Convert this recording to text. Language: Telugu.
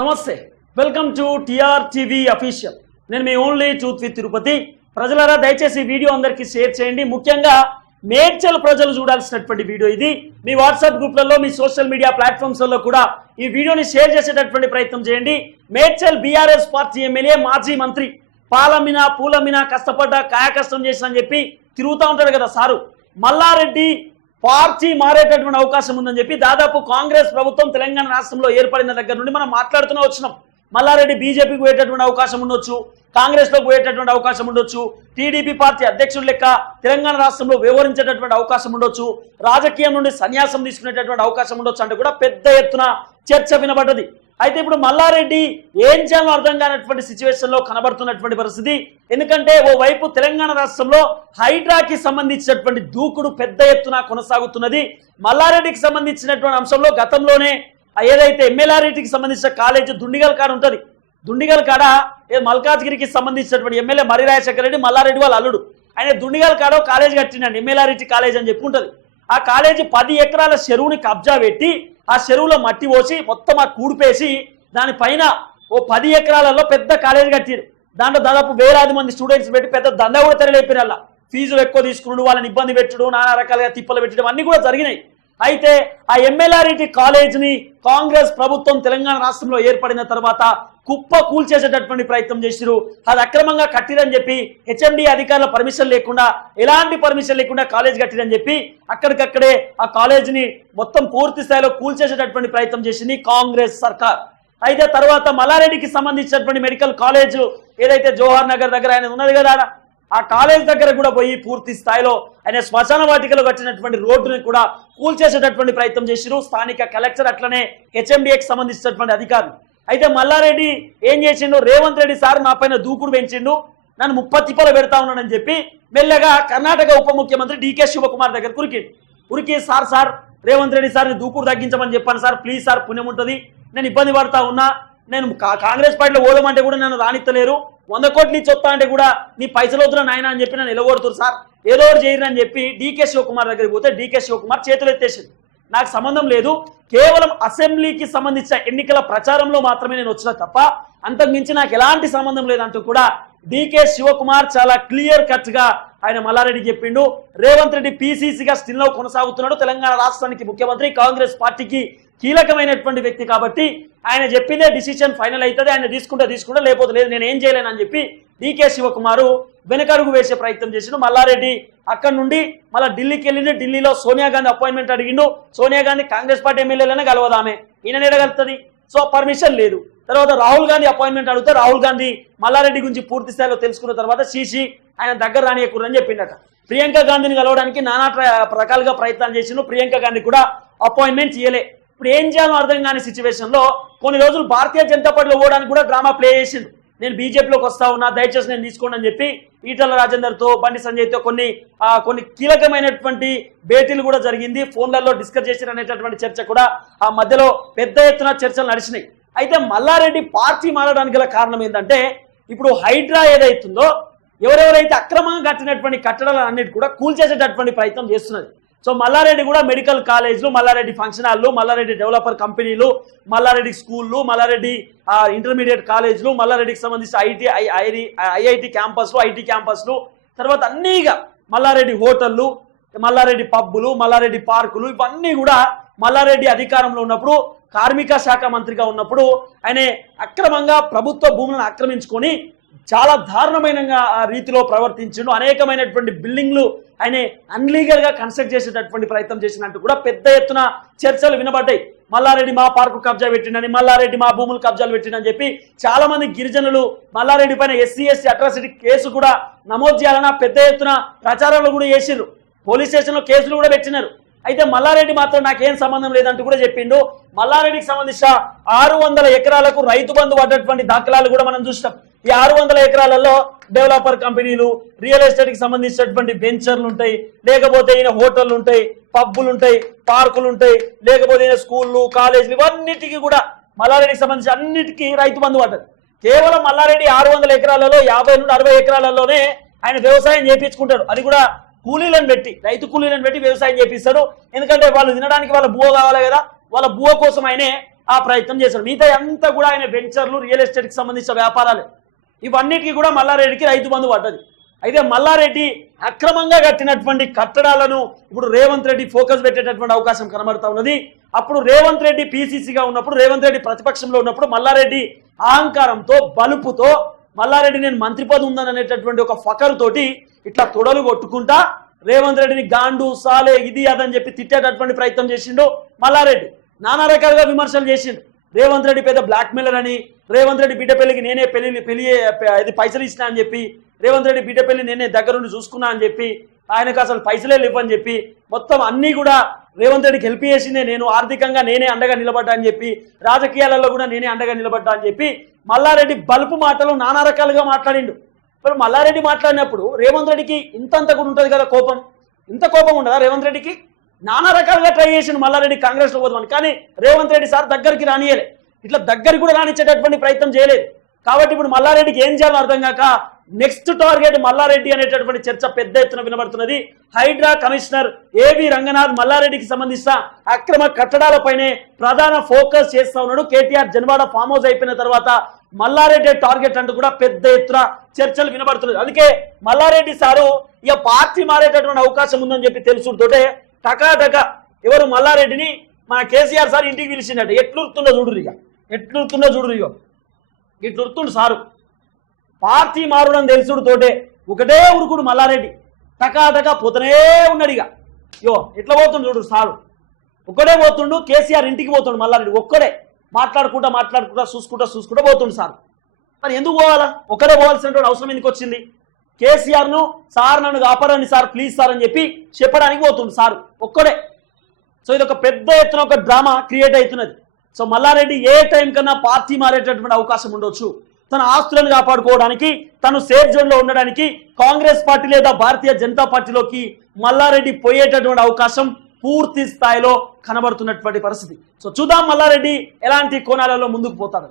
నమస్తే, welcome to TR TV official. నేను మీ ఓన్లీ ట్రూత్ విత్ తిరుపతి. ప్రజలారా దయచేసి ఈ వీడియో అందరికీ షేర్ చేయండి. ముఖ్యంగా మేడ్చల్ ప్రజలు చూడాల్సినటువంటి వీడియో ఇది. మీ వాట్సాప్ గ్రూప్లలో, మీ సోషల్ మీడియా ప్లాట్ఫామ్స్లలో కూడా ఈ వీడియోని షేర్ చేసేటటువంటి ప్రయత్నం చేయండి. మేడ్చల్ బీఆర్ఎస్ పార్టీ ఎమ్మెల్యే, మాజీ మంత్రి పాలమినా పూలమినా కష్టపడ్డా కాయ కష్టం చేసిన అని చెప్పి తిరుగుతూ ఉంటాడు కదా సారు. మల్లారెడ్డి పార్టీ మారేటటువంటి అవకాశం ఉందని చెప్పి దాదాపు కాంగ్రెస్ ప్రభుత్వం తెలంగాణ రాష్ట్రంలో ఏర్పడిన దగ్గర నుండి మనం మాట్లాడుతూనే వచ్చినాం. మల్లారెడ్డి బీజేపీకి పోయేటటువంటి అవకాశం ఉండొచ్చు, కాంగ్రెస్లోకి పోయేటటువంటి అవకాశం ఉండొచ్చు, టీడీపీ పార్టీ అధ్యక్షుడు లెక్క తెలంగాణ రాష్ట్రంలో వ్యవహరించేటటువంటి అవకాశం ఉండొచ్చు, రాజకీయం నుండి సన్యాసం తీసుకునేటటువంటి అవకాశం ఉండొచ్చు అంటే కూడా పెద్ద ఎత్తున చర్చ వినబడ్డది. అయితే ఇప్పుడు మల్లారెడ్డి ఏం చేయాలో అర్థం కానటువంటి సిచ్యువేషన్ లో కనబడుతున్నటువంటి పరిస్థితి. ఎందుకంటే ఓవైపు తెలంగాణ రాష్ట్రంలో హైడ్రాకి సంబంధించినటువంటి దూకుడు పెద్ద ఎత్తున కొనసాగుతున్నది. మల్లారెడ్డికి సంబంధించినటువంటి అంశంలో గతంలోనే ఏదైతే ఎమ్మెల్యేకి సంబంధించిన కాలేజ్ దుండిగల్ కాడ ఉంటుంది, దుండిగల్ కాడ మల్కాజ్గిరికి సంబంధించినటువంటి ఎమ్మెల్యే మర్రి రాజశేఖర రెడ్డి మల్లారెడ్డి వాళ్ళ అల్లుడు, ఆయన దుండిగల్ కాడ కాలేజ్ కట్టిండండి, ఎమ్మెల్యేటి కాలేజ్ అని చెప్పి ఉంటుంది. ఆ కాలేజీ 10 ఎకరాల చెరువుని కబ్జా పెట్టి ఆ చెరువులో మట్టి పోసి మొత్తం ఆ కూడిపేసి దానిపైన ఓ 10 ఎకరాలలో పెద్ద కాలేజీ కట్టారు. దాంట్లో దాదాపు వేలాది మంది స్టూడెంట్స్ పెట్టి పెద్ద దండ కూడా తెరలేపారు. అలా ఫీజులు ఎక్కువ తీసుకున్నాడు, వాళ్ళని ఇబ్బంది పెట్టడం, నానా రకాలుగా తిప్పలు పెట్టడం అన్ని కూడా జరిగినాయి. అయితే ఆ ఎమ్మెల్యేటి కాలేజీని కాంగ్రెస్ ప్రభుత్వం తెలంగాణ రాష్ట్రంలో ఏర్పడిన తర్వాత కుప్ప కూల్చేసేటటువంటి ప్రయత్నం చేసిరు. అది అక్రమంగా కట్టిరని చెప్పి హెచ్ఎండి అధికారుల పర్మిషన్ లేకుండా, ఎలాంటి పర్మిషన్ లేకుండా కాలేజ్ కట్టిరని చెప్పి అక్కడికక్కడే ఆ కాలేజీని మొత్తం పూర్తి స్థాయిలో కూల్చేసేటటువంటి ప్రయత్నం చేసింది కాంగ్రెస్ సర్కార్. అయితే తర్వాత మల్లారెడ్డికి సంబంధించినటువంటి మెడికల్ కాలేజ్ ఏదైతే జవహర్ నగర్ దగ్గర ఆయన ఉన్నది కదా, ఆ కాలేజ్ దగ్గర కూడా పోయి పూర్తి స్థాయిలో ఆయన శ్మశాన వాటికలో కట్టినటువంటి రోడ్డుని కూడా కూల్చేసేటటువంటి ప్రయత్నం చేసిరు స్థానిక కలెక్టర్, అట్లనే హెచ్ఎండిఏకి సంబంధించినటువంటి అధికారులు. అయితే మల్లారెడ్డి ఏం చేసిండు, రేవంత్ రెడ్డి సార్ నా పైన దూకుడు పెంచిండు, నన్ను 30 తిప్పలు పెడతా ఉన్నానని చెప్పి మెల్లగా కర్ణాటక ఉప ముఖ్యమంత్రి డీకే శివకుమార్ దగ్గర ఉరికి సార్ రేవంత్ రెడ్డి సార్ దూకుడు తగ్గించమని చెప్పాను సార్, ప్లీజ్ సార్ పుణ్యం ఉంటుంది, నేను ఇబ్బంది పడతా ఉన్నా, నేను కాంగ్రెస్ పార్టీలో ఓదమంటే కూడా నన్ను రానిత్తలేరు, 100 కోట్లు ఇచ్చి వస్తా అంటే కూడా నీ పైసలు వద్దురా నాయన అని చెప్పి నన్ను నిలబడుతున్నారు సార్, ఏదో ఒకటి చేయరని చెప్పి డీకే శివకుమార్ దగ్గరికి పోతే డీకే శివకుమార్ చేతులు ఎత్తేసింది, నాకు సంబంధం లేదు, కేవలం అసెంబ్లీకి సంబంధించిన ఎన్నికల ప్రచారంలో మాత్రమే నేను వచ్చినా తప్ప అంతకు మించి నాకు ఎలాంటి సంబంధం లేదంటూ కూడా డీకే శివకుమార్ చాలా క్లియర్ కట్ గా ఆయన మల్లారెడ్డి చెప్పిండు. రేవంత్ రెడ్డి పీసీసీగా స్టిల్ లో కొనసాగుతున్నాడు, తెలంగాణ రాష్ట్రానికి ముఖ్యమంత్రి, కాంగ్రెస్ పార్టీకి కీలకమైనటువంటి వ్యక్తి కాబట్టి ఆయన చెప్పిందే డిసిషన్ ఫైనల్ అవుతుంది, ఆయన తీసుకుంటే లేకపోతే లేదు, నేను ఏం చేయలేనని చెప్పి డీకే శివకుమారు వెనకడుగు వేసే ప్రయత్నం చేసిండు. మల్లారెడ్డి అక్కడ నుండి మళ్ళీ ఢిల్లీకి వెళ్ళిండు, ఢిల్లీలో సోనియా గాంధీ అపాయింట్మెంట్ అడిగిండు. సోనియా గాంధీ కాంగ్రెస్ పార్టీ ఎమ్మెల్యేలనే కలవదామే, ఈయన ఎడగలుగుతుంది, సో పర్మిషన్ లేదు. తర్వాత రాహుల్ గాంధీ అపాయింట్మెంట్ అడిగితే రాహుల్ గాంధీ మల్లారెడ్డి గురించి పూర్తి స్థాయిలో తెలుసుకున్న తర్వాత సీసీ ఆయన దగ్గర రానియకూడదని చెప్పిండట. ప్రియాంక గాంధీని కలవడానికి నానా రకాలుగా ప్రయత్నాలు చేసిండు, ప్రియాంక గాంధీ కూడా అపాయింట్మెంట్ ఇయ్యలే. ఇప్పుడు ఏం చేయాలో అర్థం కాని సిచ్యువేషన్ లో కొన్ని రోజులు భారతీయ జనతా పార్టీలో పోవడానికి కూడా డ్రామా ప్లే చేసిండు. నేను బీజేపీలోకి వస్తా ఉన్నా, దయచేసి నేను తీసుకోండి అని చెప్పి ఈటల రాజేందర్తో, బండి సంజయ్తో కొన్ని కీలకమైనటువంటి భేటీలు కూడా జరిగింది, ఫోన్లలో డిస్కస్ చేసిన అనేటటువంటి చర్చ కూడా ఆ మధ్యలో పెద్ద ఎత్తున చర్చలు నడిచినాయి. అయితే మల్లారెడ్డి పార్టీ మారడానికి గల కారణం ఏంటంటే ఇప్పుడు హైడ్రా ఏదైతుందో ఎవరెవరైతే అక్రమంగా కట్టినటువంటి కట్టడాలన్నిటి కూడా కూల్చేసేటటువంటి ప్రయత్నం చేస్తున్నది. సో మల్లారెడ్డి కూడా మెడికల్ కాలేజ్లు, మల్లారెడ్డి ఫంక్షన్ హాల్లు, మల్లారెడ్డి డెవలపర్ కంపెనీలు, మల్లారెడ్డి స్కూళ్ళు, మల్లారెడ్డి ఇంటర్మీడియట్ కాలేజ్లు, మల్లారెడ్డికి సంబంధించి ఐఐటి క్యాంపస్లు, ఐటీ క్యాంపస్లు, తర్వాత అన్నీగా మల్లారెడ్డి హోటళ్ళు, మల్లారెడ్డి పబ్బులు, మల్లారెడ్డి పార్కులు, ఇవన్నీ కూడా మల్లారెడ్డి అధికారంలో ఉన్నప్పుడు, కార్మిక శాఖ మంత్రిగా ఉన్నప్పుడు ఆయన అక్రమంగా ప్రభుత్వ భూములను ఆక్రమించుకొని చాలా దారుణమైన రీతిలో ప్రవర్తించిండు. అనేకమైనటువంటి బిల్డింగ్లు ఆయన అన్లీగల్ గా కన్స్ట్రక్ట్ చేసేటటువంటి ప్రయత్నం చేసినట్టు కూడా పెద్ద ఎత్తున చర్చలు వినబడ్డాయి. మల్లారెడ్డి మా పార్కు కబ్జా పెట్టిండని, మల్లారెడ్డి మా భూములు కబ్జాలు పెట్టిండని చెప్పి చాలా మంది గిరిజనులు మల్లారెడ్డి పైన ఎస్సీ అట్రాసిటీ కేసు కూడా నమోదు చేయాలని పెద్ద ఎత్తున ప్రచారాలు కూడా చేసిర్రు, పోలీస్ స్టేషన్లో కేసులు కూడా పెట్టినారు. అయితే మల్లారెడ్డి మాత్రం నాకేం సంబంధం లేదంటూ కూడా చెప్పిండు. మల్లారెడ్డికి సంబంధించిన 600 ఎకరాలకు రైతు బంధు పడ్డటువంటి దాఖలాలు కూడా మనం చూస్తాం. ఈ 600 ఎకరాలలో డెవలపర్ కంపెనీలు, రియల్ ఎస్టేట్ కి సంబంధించినటువంటి వెంచర్లు ఉంటాయి, లేకపోతే ఈయన హోటళ్లు ఉంటాయి, పబ్బులు ఉంటాయి, పార్కులు ఉంటాయి, లేకపోతే ఈయన స్కూళ్ళు, కాలేజీలు, ఇవన్నిటికీ కూడా మల్లారెడ్డికి సంబంధించి అన్నిటికీ రైతు బంధు పడ్డది. కేవలం మల్లారెడ్డి 600 ఎకరాలలో 50 నుండి 60 ఎకరాలలోనే ఆయన వ్యవసాయం చేయించుకుంటాడు. అది కూడా కూలీలను పెట్టి, రైతు కూలీలను పెట్టి వ్యవసాయం చేపిస్తాడు. ఎందుకంటే వాళ్ళు తినడానికి వాళ్ళ బువ్వ కావాలి కదా, వాళ్ళ బువ్వ కోసం ఆయనే ఆ ప్రయత్నం చేశాడు. మిగతా అంతా కూడా ఆయన వెంచర్లు, రియల్ ఎస్టేట్కి సంబంధించిన వ్యాపారాలు, ఇవన్నిటికీ కూడా మల్లారెడ్డికి రైతు బంధు పడ్డది. అయితే మల్లారెడ్డి అక్రమంగా కట్టినటువంటి కట్టడాలను ఇప్పుడు రేవంత్ రెడ్డి ఫోకస్ పెట్టేటటువంటి అవకాశం కనబడతా ఉన్నది. అప్పుడు రేవంత్ రెడ్డి పీసీసీగా ఉన్నప్పుడు, రేవంత్ రెడ్డి ప్రతిపక్షంలో ఉన్నప్పుడు మల్లారెడ్డి అహంకారంతో, బలుపుతో, మల్లారెడ్డి నేను మంత్రి పదవి ఉందని అనేటటువంటి ఒక ఫకరుతోటి ఇట్లా తొడలు కొట్టుకుంటా రేవంత్ రెడ్డిని గాండు, సాలే, ఇది అదని చెప్పి తిట్టేటటువంటి ప్రయత్నం చేసిండు మల్లారెడ్డి. నానా రకాలుగా విమర్శలు చేసిండు. రేవంత్ రెడ్డి పెద్ద బ్లాక్ మెయిలర్ అని, రేవంత్ రెడ్డి బిడ్డ పెళ్లికి నేనే పెళ్లి పైసలు ఇచ్చినా అని చెప్పి, రేవంత్ రెడ్డి బిడ్డ పెళ్లి నేనే దగ్గరుండి చూసుకున్నా అని చెప్పి, ఆయనకు అసలు పైసలే లేవని చెప్పి, మొత్తం అన్నీ కూడా రేవంత్ రెడ్డికి హెల్ప్ చేసిందే నేను, ఆర్థికంగా నేనే అండగా నిలబడ్డా అని చెప్పి, రాజకీయాలలో కూడా నేనే అండగా నిలబడ్డా అని చెప్పి మల్లారెడ్డి బలుపు మాటలు నానా రకాలుగా మాట్లాడిండు. ఇప్పుడు మల్లారెడ్డి మాట్లాడినప్పుడు రేవంత్ రెడ్డికి ఇంతంత కూడా ఉంటుంది కదా కోపం, ఇంత కోపం ఉండదా రేవంత్ రెడ్డికి? నానా రకాలుగా ట్రై చేసిండు మల్లారెడ్డి కాంగ్రెస్లో పోదామని, కానీ రేవంత్ రెడ్డి సార్ దగ్గరికి రానియలే, ఇట్లా దగ్గరికి కూడా రానిచ్చేటటువంటి ప్రయత్నం చేయలేదు. కాబట్టి ఇప్పుడు మల్లారెడ్డికి ఏం చేయాలో అర్థం కాక నెక్స్ట్ టార్గెట్ మల్లారెడ్డి అనేటటువంటి చర్చ పెద్ద ఎత్తున వినబడుతున్నది. హైడ్రా కమిషనర్ ఏబి రంగనాథ్ మల్లారెడ్డికి సంబంధించిన అక్రమ కట్టడాలపైనే ప్రధాన ఫోకస్ చేస్తా ఉన్నాడు. కేటీఆర్ జన్వాడ ఫామ్ హౌస్ అయిపోయిన తర్వాత మల్లారెడ్డి టార్గెట్ అంటూ కూడా పెద్ద ఎత్తున చర్చలు వినబడుతున్నది. అందుకే మల్లారెడ్డి సారు ఇక పార్టీ మారేటటువంటి అవకాశం ఉందని చెప్పి తెలుసుతోటే టకాటక ఎవరు మల్లారెడ్డిని మన కేసీఆర్ సార్ ఇంటికి పిలిచిందట. ఎట్లురుతుందో చూడురు, ఇక ఎట్లురుతుందో చూడురు, ఇగో ఇట్లురుతుండు సారు. పార్టీ మారుడని తెలుసుడుతోటే ఒకటే ఉరుకుడు మల్లారెడ్డి, టకాటక పోతూనే ఉన్నాడు. ఇక యో ఎట్లా పోతుండు చూడు సారు, ఒక్కడే పోతుండు. కేసీఆర్ ఇంటికి పోతుండు మల్లారెడ్డి, ఒక్కడే మాట్లాడుకుంటా చూసుకుంటా పోతుండు సార్. మరి ఎందుకు పోవాలా? ఒక్కడే పోవాల్సినటువంటి అవసరం ఎందుకు వచ్చింది? కేసీఆర్ను సార్ నన్ను కాపాడండి సార్, ప్లీజ్ సార్ అని చెప్పి చెప్పడానికి పోతుండు సారు ఒక్కడే. సో ఇది ఒక పెద్ద ఎత్తున ఒక డ్రామా క్రియేట్ అవుతున్నది. సో మల్లారెడ్డి ఏ టైం కన్నా పార్టీ మారేటటువంటి అవకాశం ఉండొచ్చు. తన ఆస్తులను కాపాడుకోవడానికి, తను సేఫ్ జోన్లో ఉండడానికి కాంగ్రెస్ పార్టీ లేదా భారతీయ జనతా పార్టీలోకి మల్లారెడ్డి పోయేటటువంటి అవకాశం పూర్తి స్థాయిలో కనబడుతున్నటువంటి పరిస్థితి. సో చూద్దాం మల్లారెడ్డి ఎలాంటి కోణాలలో ముందుకు పోతాడు.